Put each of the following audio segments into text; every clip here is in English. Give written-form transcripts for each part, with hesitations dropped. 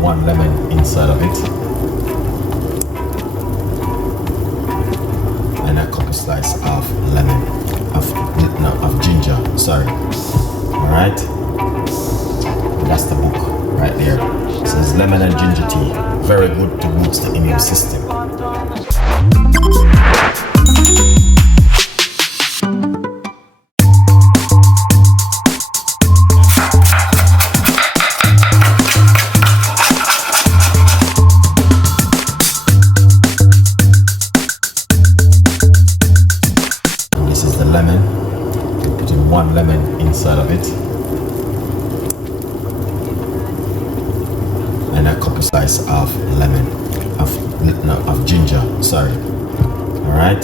1 lemon inside of it. And a couple slice of lemon, of ginger, sorry. Alright? That's the book right there. It says lemon and ginger tea. Very good to boost the immune system. This is the lemon. You put in 1 lemon inside of it. And a couple slice of lemon, of ginger, sorry. Alright?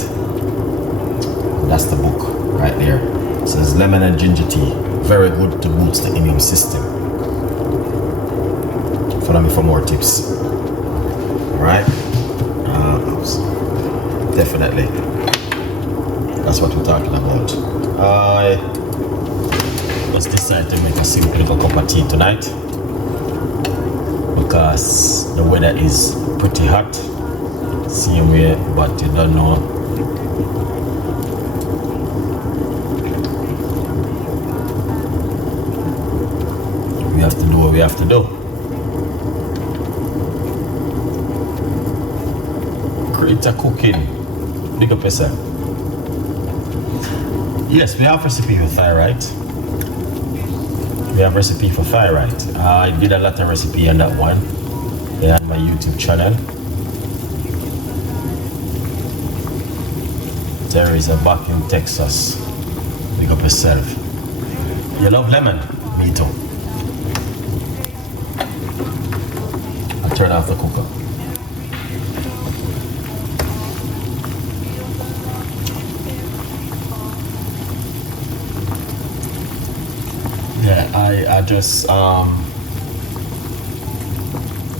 That's the book right there. It says lemon and ginger tea. Very good to boost the immune system. Follow me for more tips. Alright? Definitely. That's what we're talking about. I just decided to make a simple little cup of tea tonight, because the weather is pretty hot. Same way, but you don't know. We have to do what we have to do. Create a cooking. Big up yourself. Yes, we have recipe for thyroid. We have recipe for thyroid. I did a lot of recipe on that one. They had my YouTube channel. There is a back in Texas. Big up yourself. You love lemon? Me too. I'll turn off the cooker. Yeah, I just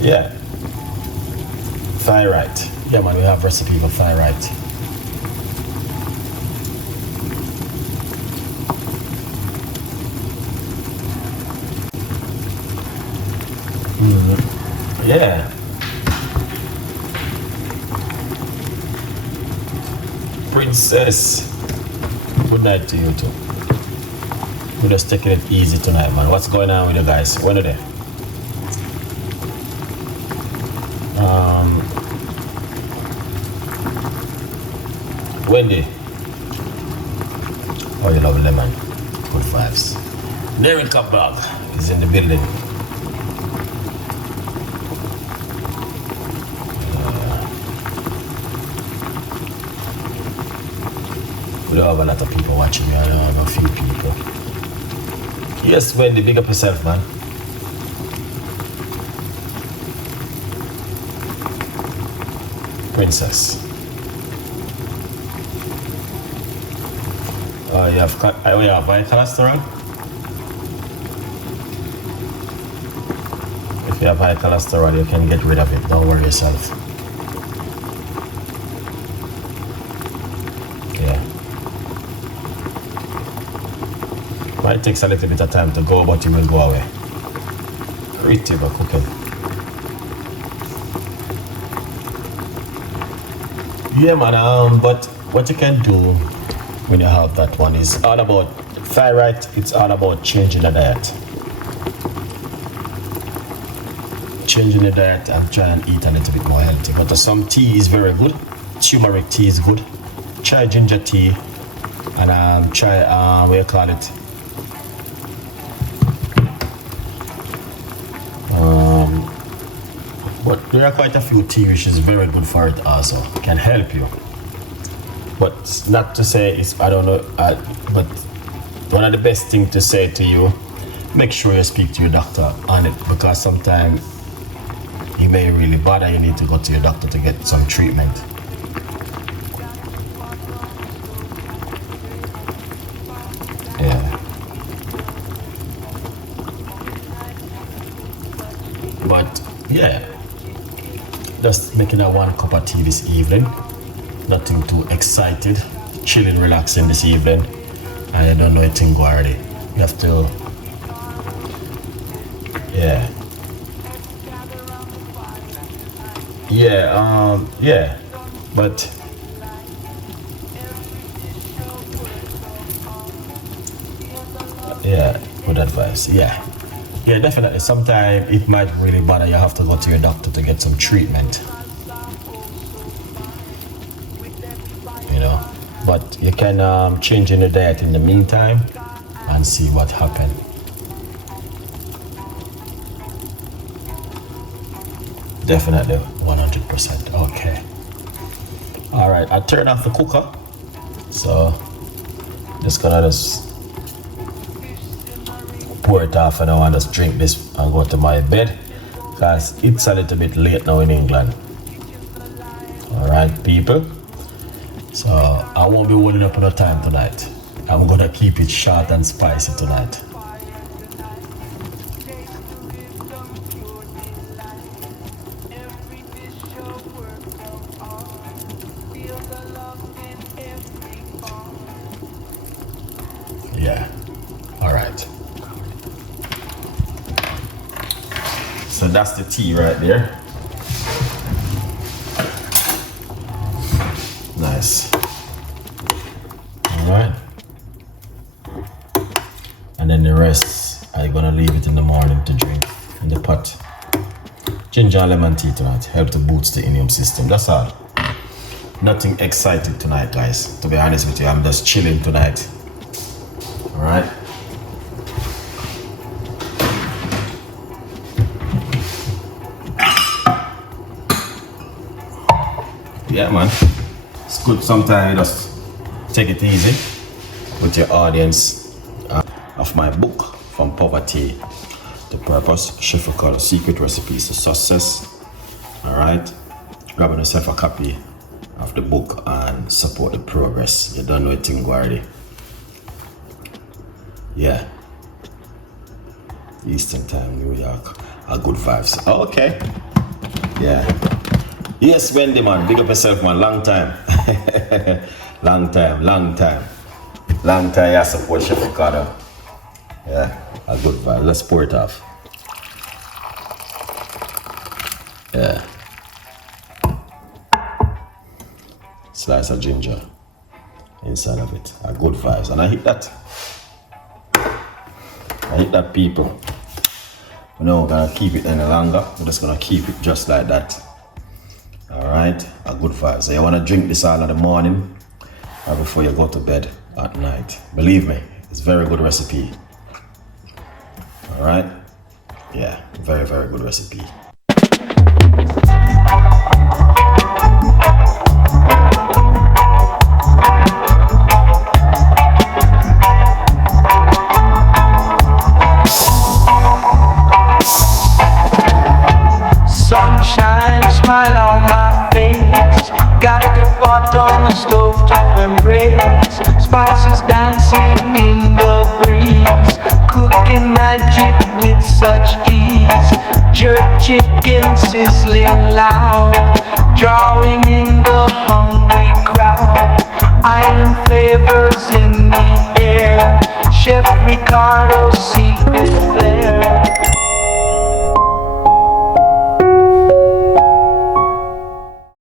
yeah, thyroid. Yeah man, we have recipe for thyroid. Yeah. Princess, good night to you too. We're just taking it easy tonight, man. What's going on with you guys? When are they? Wendy. Oh, you love lemon. Good vibes. Ricardo is in the building. We don't have a lot of people watching me. I don't have a few people. Yes, Wendy, big up yourself, man. Princess. You have high cholesterol? If you have high cholesterol, you can get rid of it. Don't worry yourself. Yeah. Might take a little bit of time to go, but it will go away. Creative cooking. Yeah, man. But what you can do when you have that one is all about thyroid. It's all about changing the diet. Changing the diet and try and eat a little bit more healthy. But some tea is very good. Turmeric tea is good. Try ginger tea and try what you call it. But there are quite a few tea which is very good for it also. It can help you. But not to say it's, I don't know, but one of the best things to say to you, make sure you speak to your doctor on it, because sometimes it may really bother. You need to go to your doctor to get some treatment. Yeah. But yeah, just making a 1 cup of tea this evening. Nothing too excited, chilling, relaxing this evening. I don't know anything already. You have to, yeah. Yeah, but yeah, good advice. Yeah, definitely. Sometimes it might really bother. You have to go to your doctor to get some treatment. You know, but you can change in your diet in the meantime and see what happens. Definitely, 100%. Okay. All right, I turned off the cooker, so just pour it off and I want to just drink this and go to my bed because it's a little bit late now in England. All right, people. So I won't be holding up no time tonight. I'm gonna keep it short and spicy tonight. Yeah. All right. So that's the tea right there. Nice. All right. And then the rest, I'm gonna leave it in the morning to drink in the pot. Ginger and lemon tea tonight help to boost the immune system. That's all. Nothing exciting tonight, guys. To be honest with you, I'm just chilling tonight. All right. Yeah, man. It's good sometimes you just take it easy with your audience of my book, From Poverty to Purpose, Chef Ricardo Secret Recipes to Success. All right. Grab yourself a copy of the book and support the progress. You don't know a thing already. Yeah. Eastern Time, New York. Good vibes. Okay. Yeah. Yes, Wendy, man. Big up yourself, man. Long time. Long time. I support Chef Ricardo. Yeah. A good vibe. Let's pour it off. Yeah. Slice of ginger inside of it. A good vibes. And I hit that. People. We're not gonna keep it any longer. We're just gonna keep it just like that. Alright, a good vibe. So you wanna drink this all in the morning or before you go to bed at night. Believe me, it's a very good recipe. Alright? Yeah, very, very good recipe. Sunshine, smile on my face. Got the pot on the stove to embrace. Spices dancing in the breeze. Cooking magic with such ease. Jerk chicken sizzling loud. Drawing in the hunger